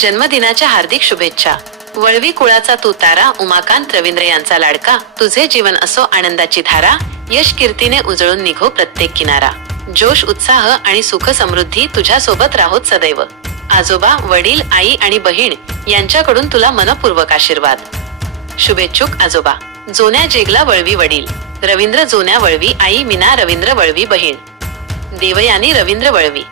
जन्मदिनाच्या हार्दिक शुभेच्छा. वळवी कुळाचा तू तारा उमाकांत रवींद्र यांचा लाडका. तुझे जीवन असो आनंदाची धारा. यश कीर्तीने उजळून निघो प्रत्येक किनारा. जोश उत्साह आणि सुख समृद्धी तुझ्या सोबत राहोत सदैव. आजोबा वडील आई आणि बहीण यांच्याकडून तुला मनपूर्वक आशीर्वाद. शुभेच्छुक आजोबा. जोन्या जेगला वळवी वडील. रवींद्र जोन्या वळवी आई मीना रवींद्र वळवी बहीण. देवयानी रवींद्र वळवी.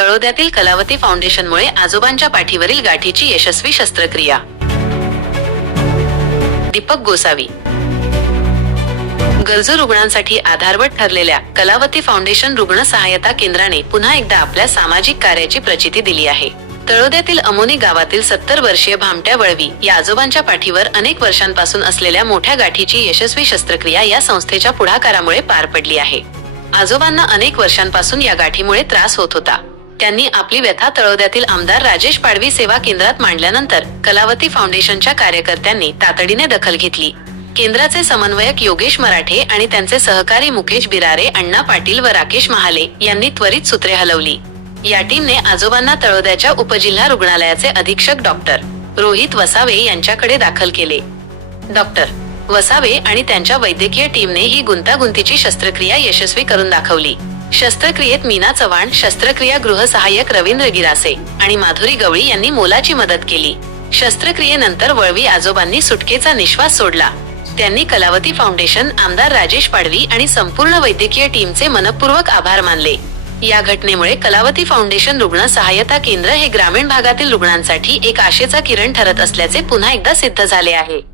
तळोद्यातील कलावती फाउंडेशनमुळे आजोबांच्या पाठीवरील गाठीची यशस्वी शस्त्रक्रिया. दीपक गोसावी. गरजू रुग्णांसाठी आधारवट ठरलेल्या कलावती फाउंडेशन रुग्ण सहायता केंद्राने पुन्हा एकदा आपल्या सामाजिक कार्याची प्रचिती दिली आहे. तळोद्यातील अमोनी गावातील सत्तर वर्षीय भामट्या वळवी या आजोबांच्या पाठीवर अनेक वर्षांपासून असलेल्या मोठ्या गाठीची यशस्वी शस्त्रक्रिया या संस्थेच्या पुढाकारामुळे पार पडली आहे. आजोबांना अनेक वर्षांपासून या गाठीमुळे त्रास होत होता. त्यांनी आपली व्यथा तळोद्यातील आमदार राजेश पाडवी सेवा केंद्रात मांडल्यानंतर कलावती फाउंडेशनच्या कार्यकर्त्यांनी तातडीने दखल घेतली. केंद्राचे समन्वयक योगेश मराठे आणि त्यांचे सहकारी मुकेश बिरारे अण्णा पाटील व राकेश महाले यांनी त्वरित सूत्रे हलवली. या टीमने आजोबांना तळोद्याच्या उपजिल्हा रुग्णालयाचे अधीक्षक डॉक्टर रोहित वसावे यांच्याकडे दाखल केले. डॉक्टर वसावे आणि त्यांच्या वैद्यकीय टीमने ही गुंतागुंतीची शस्त्रक्रिया यशस्वी करून दाखवली. शस्त्रक्रियेत मीना चव्हाण शस्त्रक्रिया गृह सहाय्यक रवींद्र गिरासे आणि माधुरी गवळी यांनी मोलाची मदत केली. शस्त्रक्रियेनंतर वळवी आजोबांनी सुटकेचा निश्वास सोडला. त्यांनी कलावती फाउंडेशन आमदार राजेश पाडवी आणि संपूर्ण वैद्यकीय टीमचे मनपूर्वक आभार मानले. या घटनेमुळे कलावती फाउंडेशन रुग्ण सहायता केंद्र हे ग्रामीण भागातील रुग्णांसाठी एक आशेचा किरण ठरत असल्याचे पुन्हा एकदा सिद्ध झाले आहे.